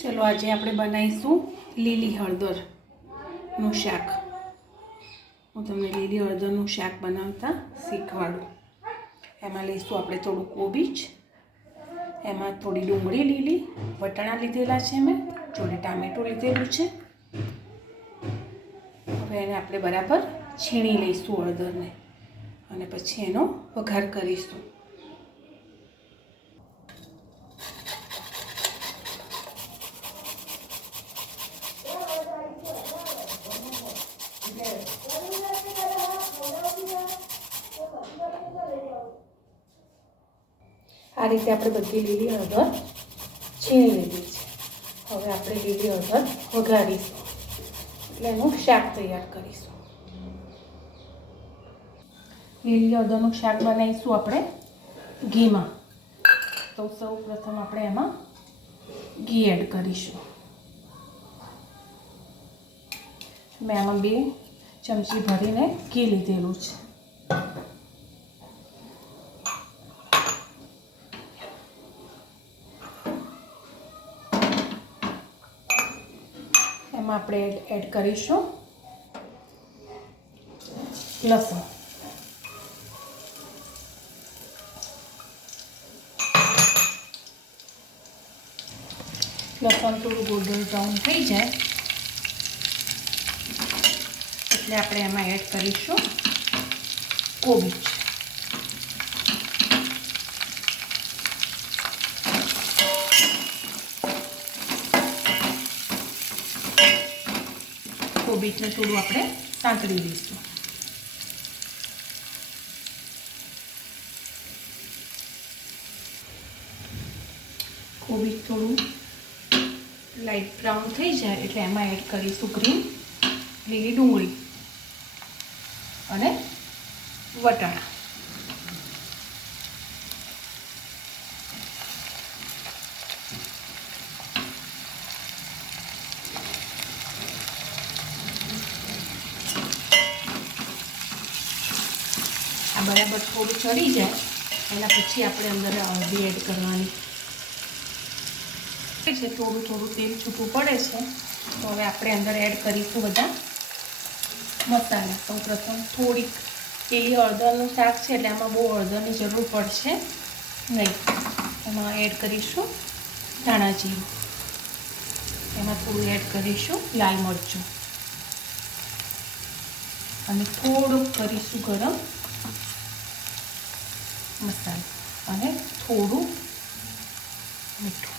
चलो आज આપણે બનાવીશું લીલી હળદરનું શાક। હું તમને લીલી હળદરનું શાક બનાવતા શીખવાડું। એમાં લઈશું આપણે થોડું કોબીજ, એમાં થોડી ડુંગળી લીલી, વટાણા લીધેલા છે, મેં થોડી ટામેટું લીધેલું છે। હવે એને આપણે બરાબર છીણી લઈશું હળદરને અને પછી એનો વઘાર કરીશું। આ રીતે આપણે બધી લીલી હળદર છીણી લીધી છે। હવે આપણે લીલી હળદર વઘારીશું એટલે એનું શાક તૈયાર કરીશું। લીલી હળદરનું શાક બનાવીશું આપણે ઘીમાં। તો સૌ પ્રથમ આપણે એમાં ઘી એડ કરીશું। મેં આમાં 2 ચમચી ભરીને ઘી લીધેલું છે। એમાં આપણે એડ કરીશું લસણ। લસણ થોડું ગોલ્ડન બ્રાઉન થઈ જાય એટલે આપણે એમાં એડ કરીશું કોબીજ। કોબીજને થોડું આપણે સાંતળી લઈશું। કોબીજ થોડું લાઈટ બ્રાઉન થઈ જાય એટલે એમાં એડ કરીશું ગ્રીન લીલી ડુંગળી અને વટાણા। આ બરાબર થોડું ચડી જાય એના પછી આપણે અંદર હળદી એડ કરવાની છે। થોડું થોડું તેલ છૂટું પડે છે તો હવે આપણે અંદર એડ કરીશું બધા મસાલા। સૌ પ્રથમ થોડીક લીલી હળદરનું શાક છે એટલે આમાં બહુ હળદરની જરૂર પડશે નહીં। એમાં એડ કરીશું ધાણા જીરું, એમાં થોડું એડ કરીશું લાલ મરચું અને થોડુંક કરીશું ગરમ મસાલો અને થોડું મીઠું।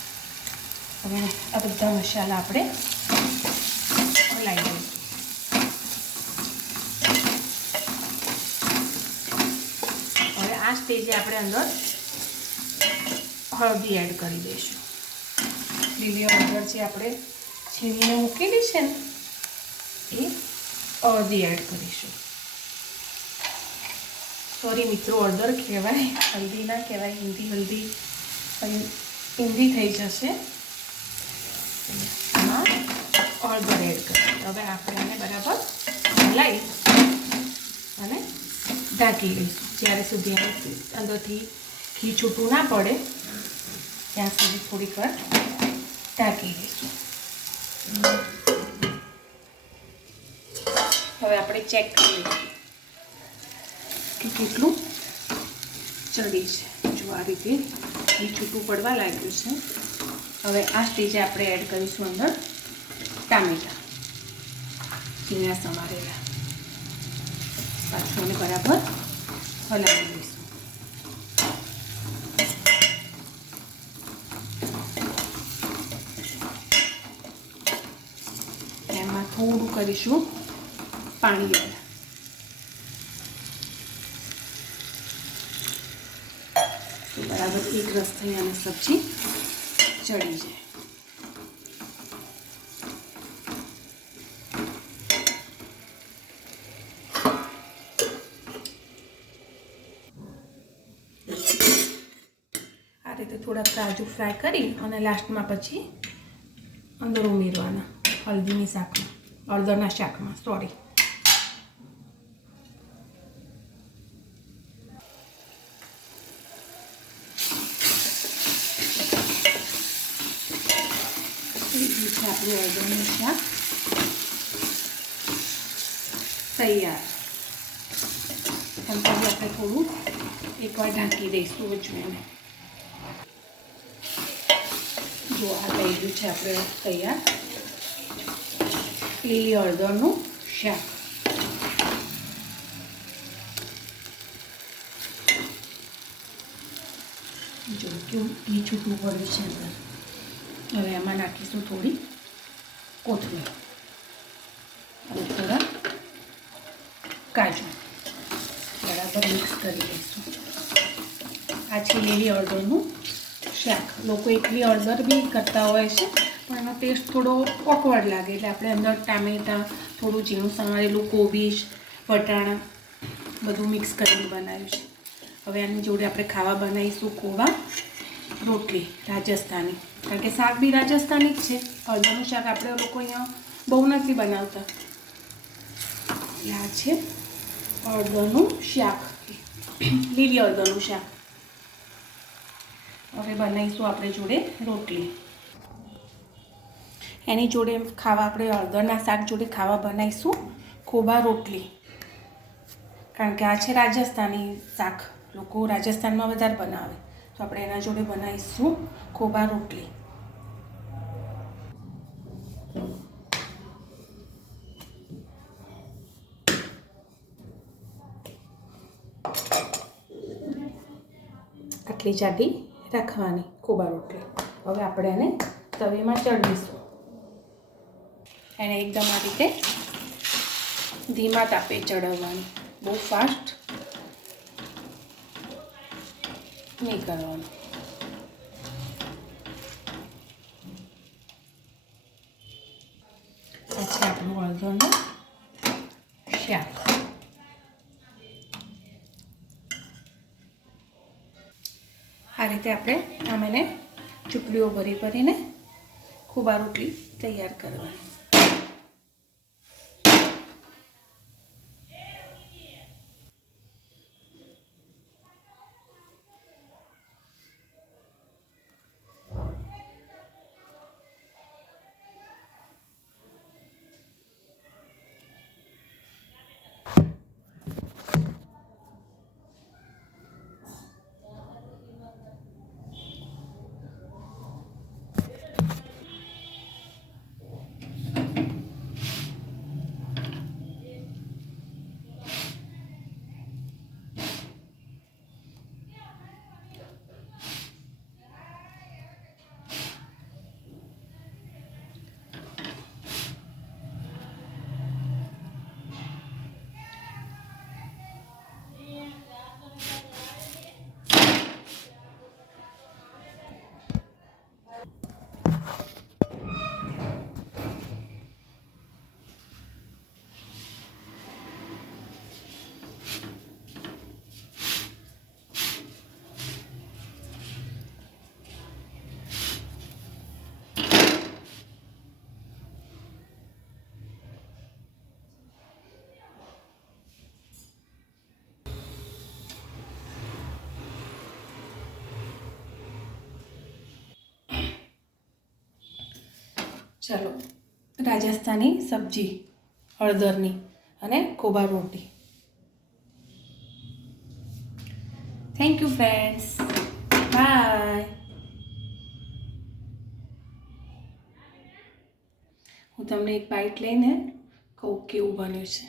હવે આ બધા મસાલા આપણે હલાવી દઈશું। હવે આ સ્ટેજે આપણે અંદર હળદી એડ કરી દઈશું। લીલી હળદર જે આપણે છીણીને મૂકેલી છે ને એ હળદી એડ કરીશું। સોરી મિત્રો, હળદર કહેવાય, હલ્દી ના કહેવાય, હિન્દી હલ્દી હિન્દી થઈ જશે। એમાં હળદર એડ કરીએ। હવે આપણે એને બરાબર હલાવી અને ઢાંકી લઈશું જ્યાં સુધી અંદરથી ઘી છૂટું ના પડે ત્યાં સુધી થોડીક વાર ઢાંકી લઈશું। હવે આપણે ચેક કરી લઈશું કે કેટલું ચડી છે। જો આ રીતે ઘી છૂટું પડવા લાગ્યું છે। હવે આ સ્ટેજે આપણે એડ કરીશું અંદર ટામેટા ઝીણા સમારેલા। પાછું એને બરાબર હલાવી દઈશું। એમાં થોડું કરીશું પાણી એડ। તો બરાબર એક રસ થઈ અને સબ્જી ચડી જાય। આ રીતે થોડા કાજુ ફ્રાય કરી અને લાસ્ટમાં પછી અંદર ઉમેરવાના હળદીની શાકમાં, હળદરના શાકમાં, સોરી। ગયું છે આપણું હળદરનું શાક તૈયાર. પણ આપણે થોડું એકવાર ઢાંકી દઈશું અજવાઈને. જો આ થઈ ગયું છે આપણે તૈયાર લીલી હળદરનું શાક. જો કેવું ઘી છૂટું પડ્યું છે અંદર. હવે એમાં નાખીશું થોડી કોથમીર અને થોડા કાજુ. બરાબર મિક્સ કરી દઈશું. આ છે લીલી હળદરનું શાક. લોકો એકલી હળદર બી કરતા હોય છે, પણ એનો ટેસ્ટ થોડો ઓકવર્ડ લાગે, એટલે આપણે અંદર ટામેટાં, થોડું ઝીણું સમારેલું કોબીજ, વટાણા બધું મિક્સ કરીને બનાવ્યું છે. હવે આની જોડે આપણે ખાવા બનાવીશું કોવા રોટલી રાજસ્થાની, કારણ કે શાક બી રાજસ્થાની જ છે. હળદરનું શાક આપણે લોકો અહીંયા બહુ નથી બનાવતા. આ છે હળદરનું શાક, લીલી હળદરનું શાક. હવે બનાવીશું આપણે જોડે રોટલી. એની જોડે ખાવા આપણે હળદરના શાક જોડે ખાવા બનાવીશું ખોબા રોટલી, કારણ કે આ છે રાજસ્થાની શાક, લોકો રાજસ્થાનમાં વધારે બનાવે, તો આપણે એના જોડે બનાવીશું ખોબા રોટલી. આટલી જાડી રાખવાની ખોબા રોટલી. હવે આપણે એને તવીમાં ચડવીશું. એને એકદમ આ રીતે ધીમા તાપે ચડાવવાની, બહુ ફાસ્ટ નહીં કરવાનું. પછી આપણું હળદરનું શાક. આ રીતે આપણે આમ એને ચૂપડીઓ ભરી ભરીને ખોબા રોટલી તૈયાર કરવાની. ચાલો, રાજસ્થાની સબ્જી હળદરની અને ખોબા રોટી. Thank you friends, bye. હું તમને એક બાઈટ લઈને કહું કેવું બન્યું છે.